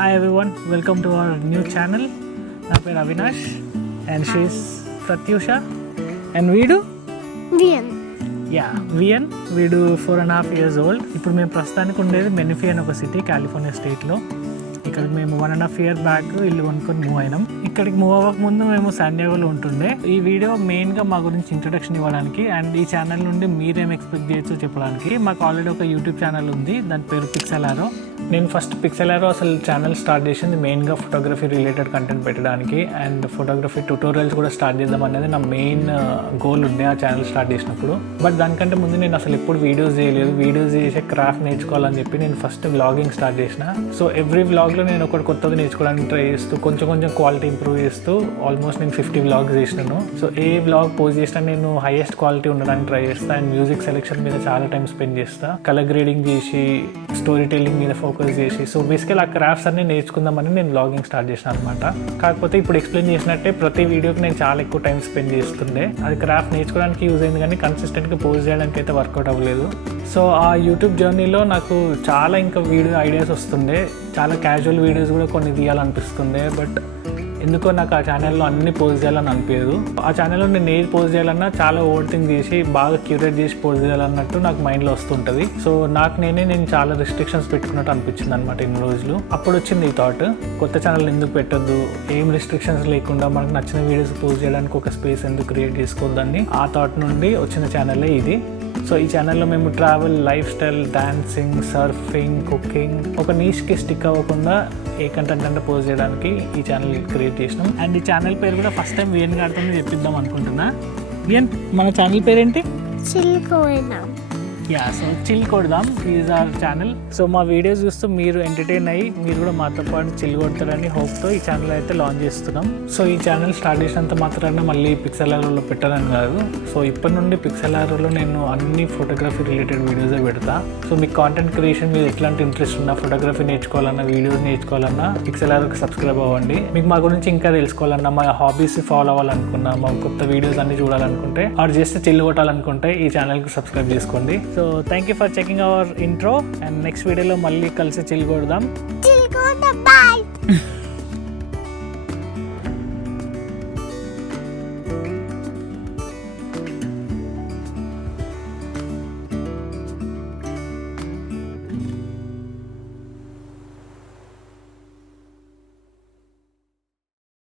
Hi everyone, welcome to our new channel. నా పేరు Avinash and she's Pratyusha and వీడు విఎన్. వీడు 4.5 years old. ఇప్పుడు మేము ప్రస్తుతానికి ఉండేది మెనిఫీ అని ఒక సిటీ కాలిఫోర్నియా స్టేట్లో. ఇక్కడ మేము 1.5 year బ్యాక్ ఇల్లు కొనుక్కొని మూవ్ అయినాం. ఇక్కడికి మూవ్ అవ్వక ముందు మేము శాన్డియాగోలో ఉంటుండే. ఈ వీడియో మెయిన్గా మా గురించి ఇంట్రొడక్షన్ ఇవ్వడానికి అండ్ ఈ ఛానల్ నుండి మీరేం ఎక్స్పెక్ట్ చేయొచ్చో చెప్పడానికి. మాకు ఆల్రెడీ ఒక యూట్యూబ్ ఛానల్ ఉంది, దాని పేరు పిక్సెలారో. నేను ఫస్ట్ పిక్సెలారో అసలు ఛానల్ స్టార్ట్ చేసింది మెయిన్గా ఫోటోగ్రఫీ రిలేటెడ్ కంటెంట్ పెట్టడానికి అండ్ ఫోటోగ్రఫీ ట్యూటోరియల్స్ కూడా స్టార్ట్ చేద్దాం అనేది నా మెయిన్ గోల్ ఉండే ఆ ఛానల్ స్టార్ట్ చేసినప్పుడు. బట్ దానికంటే ముందు నేను అసలు ఎప్పుడు వీడియోస్ చేయలేదు. వీడియోస్ చేసే క్రాఫ్ట్ నేర్చుకోవాలని చెప్పి నేను ఫస్ట్ వ్లాగింగ్ స్టార్ట్ చేసిన. సో ఎవ్రీ వ్లాగ్లో నేను ఒకటి కొత్తది నేర్చుకోవడానికి ట్రై చేస్తూ కొంచెం క్వాలిటీ ఇంప్రూవ్ చేస్తూ ఆల్మోస్ట్ నేను 50 వ్లాగ్స్ చేసినాను. సో ఏ వ్లాగ్ పోస్ట్ చేసినా నేను హైయెస్ట్ క్వాలిటీ ఉండడానికి ట్రై చేస్తాను అండ్ మ్యూజిక్ సెలెక్షన్ మీద చాలా టైం స్పెండ్ చేస్తాను. కలర్ గ్రేడింగ్ చేసి స్టోరీ టెల్లింగ్ మీద ఫోకస్ చేసి సో బేసికల్ ఆ క్రాఫ్ట్స్ అన్ని నేర్చుకుందామని నేను వ్లాగింగ్ స్టార్ట్ చేశాను అనమాట. కాకపోతే ఇప్పుడు ఎక్స్ప్లెయిన్ చేసినట్టే ప్రతి వీడియోకి నేను చాలా ఎక్కువ టైం స్పెండ్ చేస్తుండే. అది క్రాఫ్ట్ నేర్చుకోవడానికి యూజ్ అయింది కానీ కన్సిస్టెంట్గా పోస్ట్ చేయడానికి అయితే వర్కౌట్ అవ్వలేదు. సో ఆ యూట్యూబ్ జర్నీలో నాకు చాలా ఇంకా వీడియో ఐడియాస్ వస్తుండే, చాలా క్యాజువల్ వీడియోస్ కూడా కొన్ని తీయాలనిపిస్తుండే. బట్ ఎందుకో నాకు ఆ ఛానల్లో అన్ని పోస్ట్ చేయాలని అనిపించదు. ఆ ఛానల్లో నేను ఏది పోస్ట్ చేయాలన్నా చాలా ఓవర్ థింక్ చేసి బాగా క్యూరేట్ చేసి పోస్ట్ చేయాలన్నట్టు నాకు మైండ్లో వస్తుంటుంది. సో నేను చాలా రిస్ట్రిక్షన్స్ పెట్టుకున్నట్టు అనిపించింది అనమాట ఇన్ని రోజులు. అప్పుడు వచ్చింది ఈ థాట్, కొత్త ఛానల్ ఎందుకు పెట్టొద్దు, ఏం రిస్ట్రిక్షన్స్ లేకుండా మనకు నచ్చిన వీడియోస్ పోస్ట్ చేయడానికి ఒక స్పేస్ ఎందుకు క్రియేట్ చేసుకోవద్దని ఆ థాట్ నుండి వచ్చిన ఛానలే ఇది. సో ఈ ఛానల్లో మేము travel, life style, dancing, surfing, cooking ఒక నీష్కి స్టిక్ అవ్వకుండా ఏ కంటెంట్ అంటే పోస్ట్ చేయడానికి ఈ ఛానల్ క్రియేట్ చేసినాం. అండ్ ఈ ఛానల్ పేరు కూడా ఫస్ట్ టైం విఎన్ గారితో చెప్పిద్దాం అనుకుంటున్నా. విఎన్, మన ఛానల్ పేరేంటి? సో చిల్ కొడదాం ఈజ్ అవర్ ఛానల్. సో మా వీడియోస్ చూస్తూ మీరు ఎంటర్టైన్ అయ్యి మీరు కూడా మాతో పాటు చిల్ కొడతారని హోప్తో ఈ ఛానల్ అయితే లాంచ్ చేస్తున్నాం. సో ఈ ఛానల్ స్టార్ట్ చేసినంత మాత్రాన మళ్ళీ పిక్సెలారోలో పెట్టాలని కాదు. సో ఇప్పటి నుండి పిక్సెలారోలో నేను అన్ని ఫోటోగ్రఫీ రిలేటెడ్ వీడియోసే పెడతా. సో మీకు కాంటెంట్ క్రియేషన్ మీద ఎట్లాంటి ఇంట్రెస్ట్ ఉన్నా, ఫోటోగ్రఫీ నేర్చుకోవాలన్నా, వీడియోస్ నేర్చుకోవాలన్నా పిక్సెలారోకి సబ్స్క్రైబ్ అవ్వండి. మీకు మా గురించి ఇంకా తెలుసుకోవాలన్నా, మా హాబీస్ ఫాలో అవ్వాలనుకున్నా, మా కొత్త వీడియోస్ అన్ని చూడాలనుకుంటే ఆర్ జస్ట్ చిల్ కొట్టాలనుకుంటే ఈ ఛానల్కి సబ్స్క్రైబ్ చేసుకోండి. So thank you for checking hour intro and next వీడియోలో మళ్ళీ కలిసి చిల్ కొడదాం.